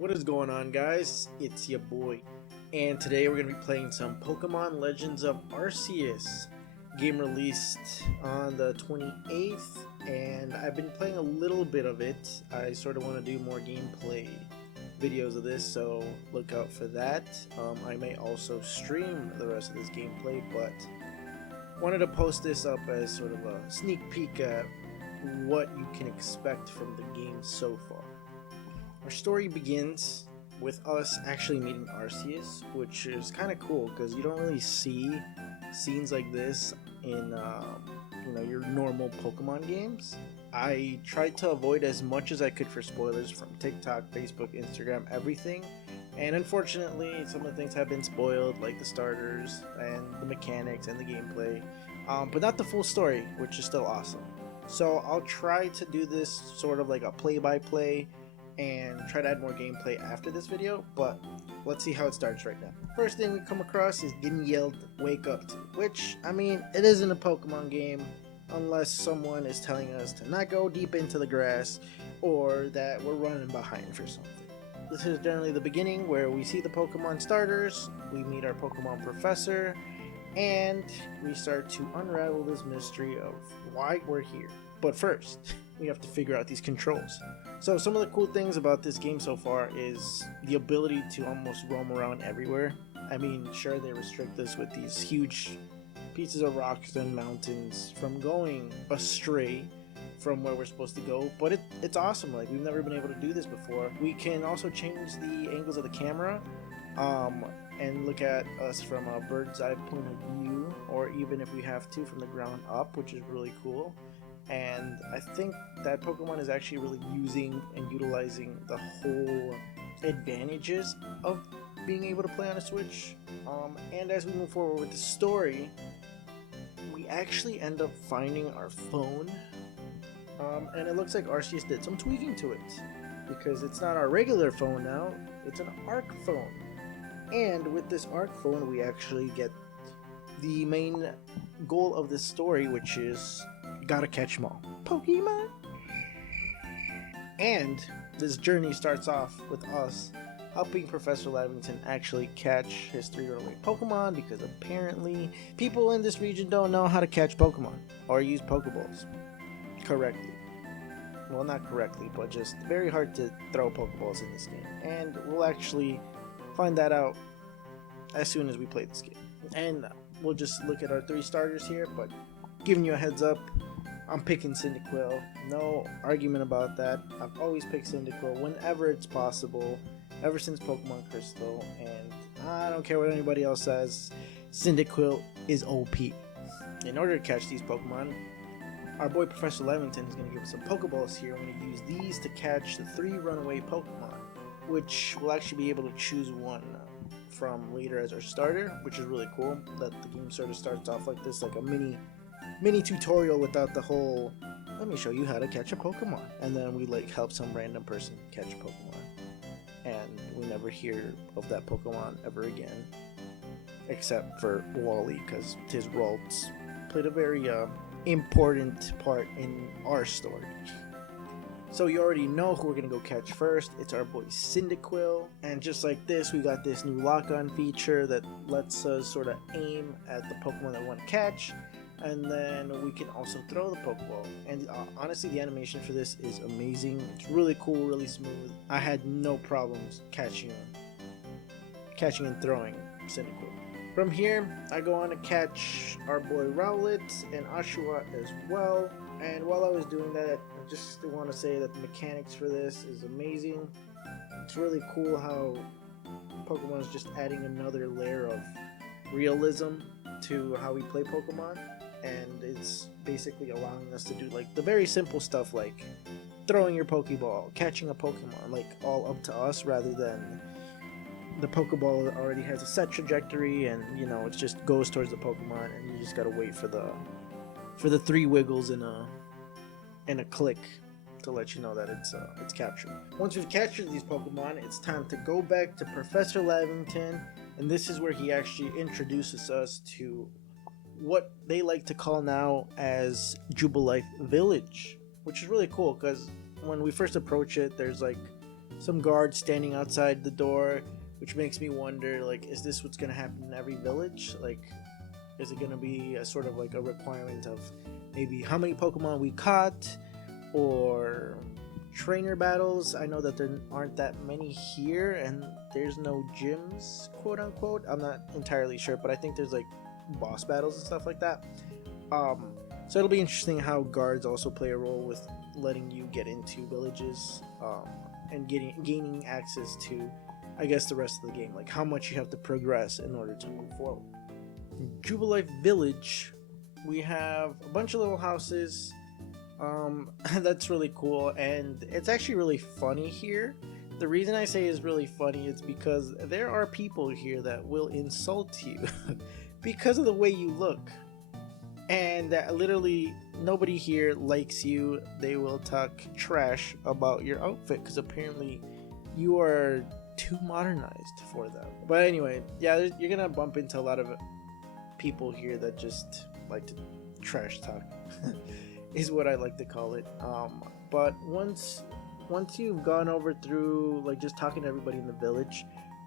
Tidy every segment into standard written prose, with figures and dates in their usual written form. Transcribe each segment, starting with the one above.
What is going on, guys? It's your boy, and today we're going to be playing some Pokemon Legends of Arceus. Game released on the 28th, and I've been playing a little bit of it. I sort of want to do more gameplay videos of this, so look out for that. I may also stream the rest of this gameplay, but wanted to post this up as sort of a sneak peek at what you can expect from the game so far. Our story begins with us actually meeting Arceus, which is kind of cool because you don't really see scenes like this in your normal Pokemon games. I tried to avoid as much as I could for spoilers from TikTok, Facebook, Instagram, everything, and unfortunately some of the things have been spoiled, like the starters and the mechanics and the gameplay, but not the full story, which is still awesome. So I'll try to do this sort of like a play-by-play and try to add more gameplay after this video, but let's see how it starts right now. First thing we come across is getting yelled wake up to, which, I mean, it isn't a Pokemon game unless someone is telling us to not go deep into the grass or that we're running behind for something. This is generally the beginning where we see the Pokemon starters, we meet our Pokemon professor, and we start to unravel this mystery of why we're here. But first, we have to figure out these controls. So some of the cool things about this game so far is the ability to almost roam around everywhere. I mean, sure, they restrict us with these huge pieces of rocks and mountains from going astray from where we're supposed to go, but it's awesome. Like, we've never been able to do this before. We can also change the angles of the camera and look at us from a bird's eye point of view, or even if we have to from the ground up, which is really cool. And I think that Pokemon is actually really using and utilizing the whole advantages of being able to play on a Switch. And as we move forward with the story, we actually end up finding our phone. And it looks like Arceus did some tweaking to it, because it's not our regular phone now, it's an Arc phone. And with this Arc phone, we actually get the main goal of this story, which is gotta catch them all. Pokemon! And this journey starts off with us helping Professor Lavington actually catch his 3 runaway Pokemon, because apparently people in this region don't know how to catch Pokemon or use Pokeballs correctly. Well, not correctly, but just very hard to throw Pokeballs in this game. And we'll actually find that out as soon as we play this game. And we'll just look at our 3 starters here, but giving you a heads up, I'm picking Cyndaquil. No argument about that. I've always picked Cyndaquil whenever it's possible, ever since Pokemon Crystal, and I don't care what anybody else says, Cyndaquil is OP. In order to catch these Pokemon, our boy Professor Lavington is going to give us some Pokeballs here. We're going to use these to catch the 3 runaway Pokemon, which we'll actually be able to choose one from later as our starter, which is really cool. That the game sort of starts off like this, like a mini tutorial without the whole let me show you how to catch a Pokemon, and then we like help some random person catch a Pokemon, and we never hear of that Pokemon ever again, except for Wally, because his roles played a very important part in our story. So you already know who we're gonna go catch first. It's our boy Cyndaquil, and just like this, we got this new lock-on feature that lets us sort of aim at the Pokemon that we want to catch, and then we can also throw the Pokeball. And honestly, the animation for this is amazing. It's really cool, really smooth. I had no problems catching and throwing Cyndaquil. From here, I go on to catch our boy Rowlet and Oshawott as well. And while I was doing that, I just want to say that the mechanics for this is amazing. It's really cool how Pokemon is just adding another layer of realism to how we play Pokemon. And it's basically allowing us to do like the very simple stuff like throwing your Pokeball, catching a Pokemon, like all up to us, rather than the Pokeball already has a set trajectory and it just goes towards the Pokemon, and you just gotta wait for the 3 wiggles and a click to let you know that it's captured. Once we've captured these Pokemon, it's time to go back to Professor Lavington, and this is where he actually introduces us to what they like to call now as Jubilife Village, which is really cool because when we first approach it, there's like some guards standing outside the door, which makes me wonder, like, is this what's gonna happen in every village? Like, is it gonna be a sort of like a requirement of maybe how many Pokemon we caught, or trainer battles? I know that there aren't that many here, and there's no gyms, quote unquote. I'm not entirely sure, but I think there's like boss battles and stuff like that. So it'll be interesting how guards also play a role with letting you get into villages, and gaining access to, I guess, the rest of the game, like how much you have to progress in order to move forward. In Jubilife Village, we have a bunch of little houses. That's really cool, and it's actually really funny here. The reason I say is really funny is because there are people here that will insult you because of the way you look. And literally nobody here likes you. They will talk trash about your outfit because apparently you are too modernized for them. But anyway, yeah, you're gonna bump into a lot of people here that just like to trash talk is what I like to call it. But once you've gone over through like just talking to everybody in the village,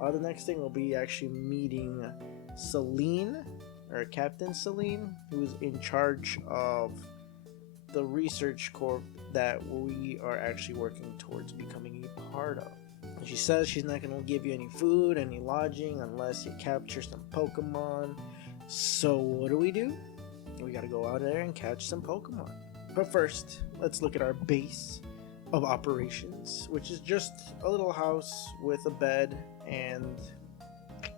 the next thing will be actually meeting Celine, or Captain Celine, who is in charge of the research corp that we are actually working towards becoming a part of. She says she's not going to give you any food, any lodging, unless you capture some Pokemon. So what do? We got to go out there and catch some Pokemon. But first, let's look at our base of operations, which is just a little house with a bed and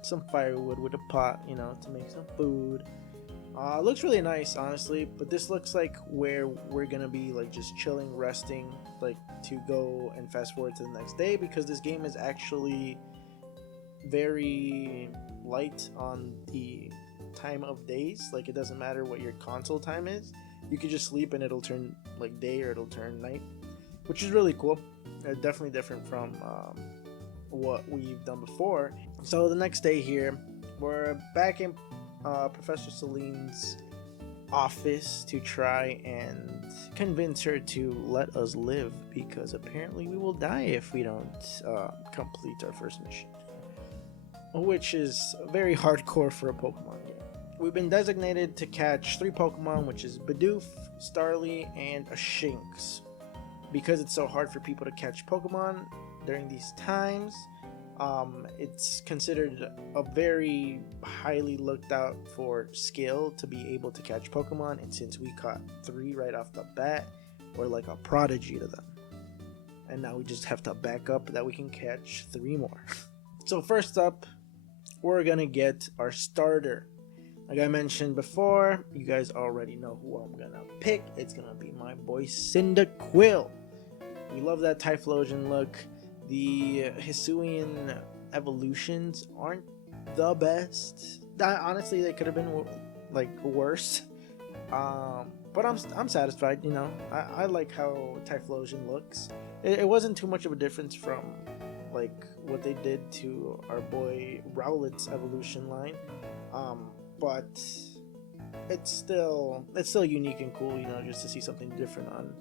some firewood with a pot, to make some food. Looks really nice, honestly, but this looks like where we're gonna be like just chilling, resting, like to go and fast forward to the next day, because this game is actually very light on the time of days. Like, it doesn't matter what your console time is, you can just sleep and it'll turn like day or it'll turn night, which is really cool. Definitely different from what we've done before. So the next day here, we're back in Professor Celine's office to try and convince her to let us live, because apparently we will die if we don't complete our first mission, which is very hardcore for a Pokemon game. We've been designated to catch 3 Pokemon, which is Bidoof, Starly, and a Shinx. Because it's so hard for people to catch Pokemon during these times, it's considered a very highly looked out for skill to be able to catch Pokemon, and since we caught 3 right off the bat, we're like a prodigy to them. And now we just have to back up that we can catch 3 more. So first up, we're gonna get our starter. Like I mentioned before, you guys already know who I'm gonna pick. It's gonna be my boy Cyndaquil. We love that Typhlosion look. The Hisuian evolutions aren't the best. Honestly, they could have been like worse. But I'm satisfied. I like how Typhlosion looks. It wasn't too much of a difference from like what they did to our boy Rowlet's evolution line. But it's still unique and cool, just to see something different on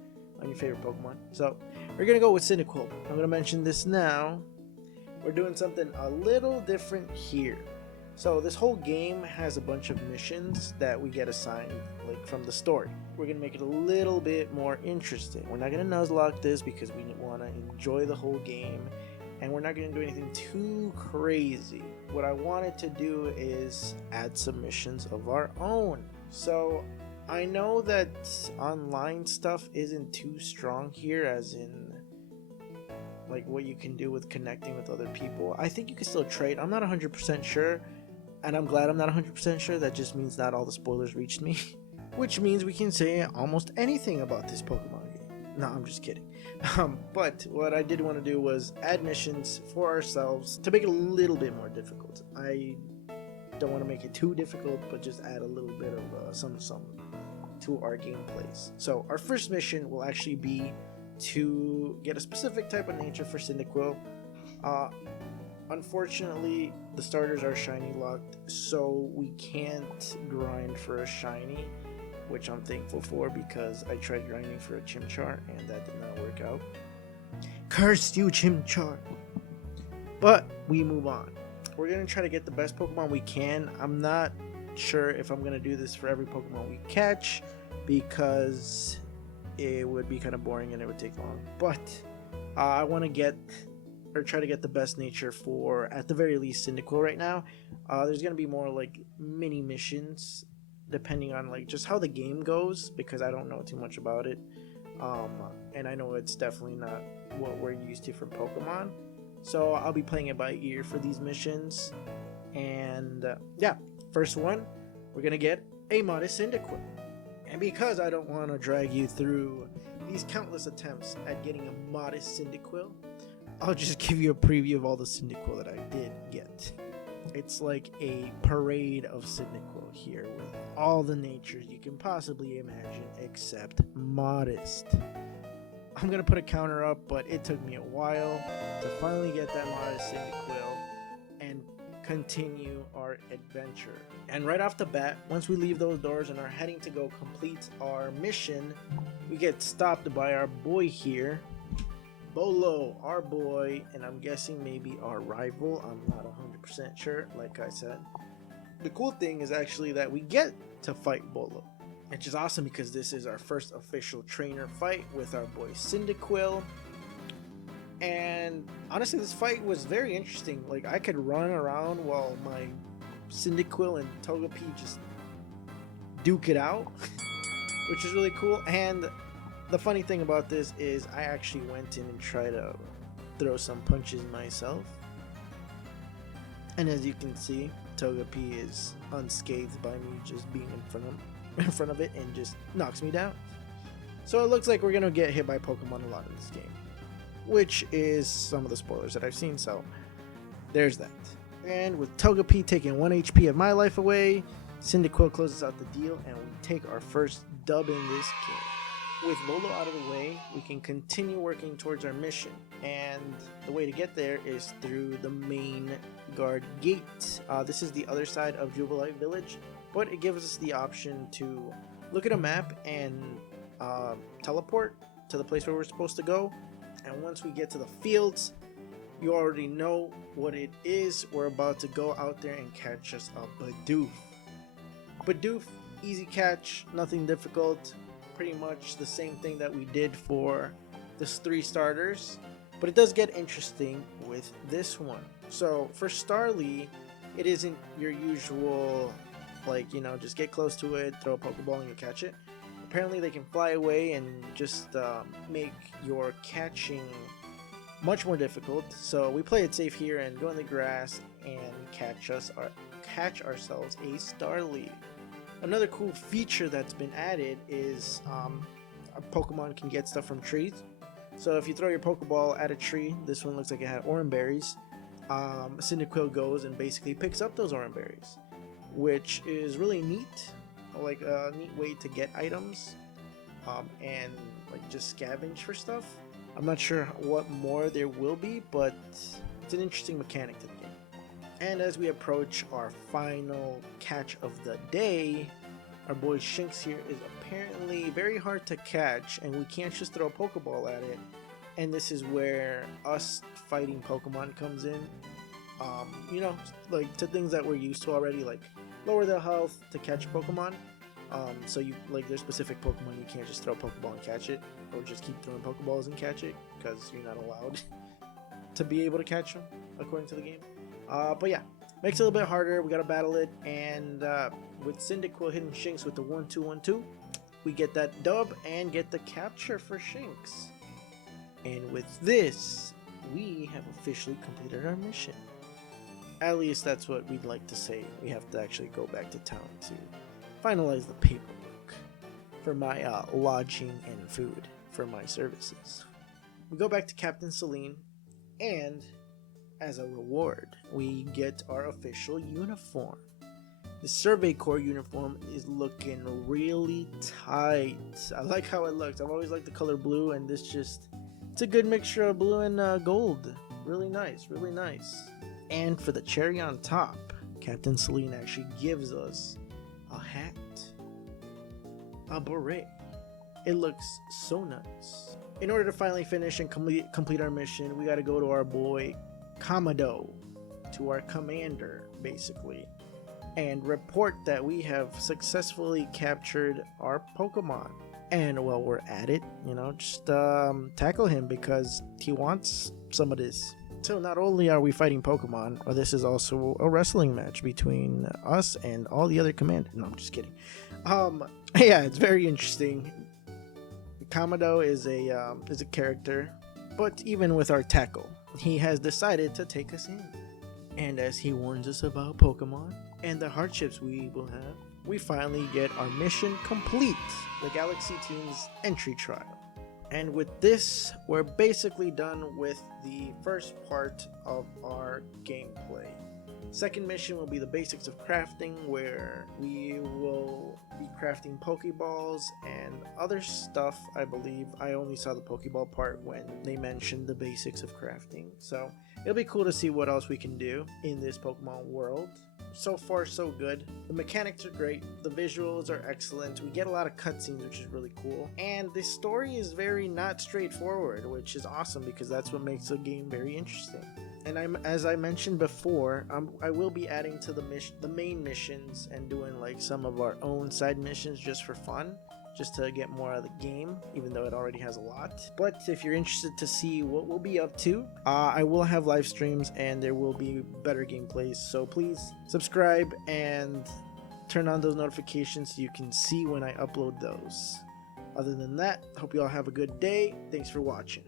your favorite Pokemon. So we're gonna go with Cyndaquil. I'm gonna mention this now. We're doing something a little different here. So this whole game has a bunch of missions that we get assigned like from the story. We're gonna make it a little bit more interesting. We're not gonna nuzlocke this because we want to enjoy the whole game, and we're not gonna do anything too crazy. What I wanted to do is add some missions of our own. So I know that online stuff isn't too strong here, as in like what you can do with connecting with other people. I think you can still trade. I'm not 100% sure, and I'm glad I'm not 100% sure. That just means not all the spoilers reached me, which means we can say almost anything about this Pokemon game. No, I'm just kidding. But what I did want to do was add missions for ourselves to make it a little bit more difficult. I don't want to make it too difficult, but just add a little bit of some to our gameplays. So our first mission will actually be to get a specific type of nature for Cyndaquil. Unfortunately, the starters are shiny locked, so we can't grind for a shiny, which I'm thankful for, because I tried grinding for a Chimchar and that did not work out. Curse you, Chimchar. But we move on. We're going to try to get the best Pokemon we can. I'm not sure if I'm going to do this for every Pokemon we catch because it would be kind of boring and it would take long. But I want to get or try to get the best nature for, at the very least, Cyndaquil right now. There's going to be more like mini missions depending on like just how the game goes because I don't know too much about it. And I know it's definitely not what we're used to from Pokemon. So I'll be playing it by ear for these missions. And yeah, first one, we're going to get a modest Cyndaquil. And because I don't want to drag you through these countless attempts at getting a modest Cyndaquil, I'll just give you a preview of all the Cyndaquil that I did get. It's like a parade of Cyndaquil here with all the natures you can possibly imagine except modest. I'm going to put a counter up, but it took me a while to finally get that modest Cyndaquil and continue our adventure. And right off the bat, once we leave those doors and are heading to go complete our mission, we get stopped by our boy here, Bolo, our boy, and I'm guessing maybe our rival. I'm not 100% sure, like I said. The cool thing is actually that we get to fight Bolo, which is awesome because this is our first official trainer fight with our boy Cyndaquil. And honestly, this fight was very interesting. Like, I could run around while my Cyndaquil and Togepi just duke it out, which is really cool. And the funny thing about this is I actually went in and tried to throw some punches myself. And as you can see, Togepi is unscathed by me just being in front of it and just knocks me down. So it looks like we're going to get hit by Pokemon a lot in this game, which is some of the spoilers that I've seen, so there's that. And with Togepi taking 1 HP of my life away, Cyndaquil closes out the deal and we take our first dub in this game. With Bolo out of the way, we can continue working towards our mission, and the way to get there is through the main guard gate. This is the other side of Jubilite Village, but it gives us the option to look at a map and teleport to the place where we're supposed to go. And once we get to the fields, you already know what it is. We're about to go out there and catch us a Bidoof. Bidoof, easy catch, nothing difficult. Pretty much the same thing that we did for the 3 starters, but it does get interesting with this one. So for Starly, it isn't your usual, like, you know, just get close to it, throw a Pokeball and you catch it. Apparently they can fly away and just make your catching much more difficult. So we play it safe here and go in the grass and catch ourselves a Starly. Another cool feature that's been added is a Pokemon can get stuff from trees. So if you throw your Pokeball at a tree, this one looks like it had orange berries, Cyndaquil goes and basically picks up those orange berries, which is really neat, like a neat way to get items and like just scavenge for stuff. I'm not sure what more there will be, but it's an interesting mechanic to the game. And as we approach our final catch of the day, our boy Shinx here is apparently very hard to catch, and we can't just throw a Pokeball at it. And this is where us fighting Pokemon comes in. You know, like to things that we're used to already, like lower their health to catch Pokemon. So you like there's specific Pokemon you can't just throw a Pokeball and catch it, or just keep throwing Pokeballs and catch it, because you're not allowed to be able to catch them according to the game. But yeah, makes it a little bit harder. We gotta battle it, and with Cyndaquil hitting Shinx with the 1-2-1-2, we get that dub and get the capture for Shinx. And with this, we have officially completed our mission. At least that's what we'd like to say. We have to actually go back to town to finalize the paperwork for my lodging and food for my services. We go back to Captain Celine, and as a reward, we get our official uniform. The Survey Corps uniform is looking really tight. I like how it looks. I've always liked the color blue, and this it's a good mixture of blue and gold. Really nice, really nice. And for the cherry on top, Captain Celine actually gives us a hat, a beret. It looks so nice. In order to finally finish and complete our mission, we got to go to our boy Kamado, to our commander basically, and report that we have successfully captured our Pokemon. And while we're at it, just tackle him because he wants some of this. So not only are we fighting Pokemon, but this is also a wrestling match between us and all the other commanders. No, I'm just kidding. Yeah, it's very interesting. Kamado is a character, but even with our tackle, he has decided to take us in. And as he warns us about Pokemon and the hardships we will have, we finally get our mission complete, the Galaxy Team's entry trial. And with this, we're basically done with the first part of our gameplay. Second mission will be the basics of crafting, where we will be crafting Pokeballs and other stuff. I believe I only saw the Pokeball part when they mentioned the basics of crafting, so it'll be cool to see what else we can do in this Pokemon world. So far, so good. The mechanics are great. The visuals are excellent. We get a lot of cutscenes, which is really cool. And the story is very not straightforward, which is awesome because that's what makes the game very interesting. And as I mentioned before, I will be adding to the main missions and doing like some of our own side missions just for fun, just to get more out of the game, even though it already has a lot. But if you're interested to see what we'll be up to, I will have live streams and there will be better gameplays. So please subscribe and turn on those notifications so you can see when I upload those. Other than that, hope you all have a good day. Thanks for watching.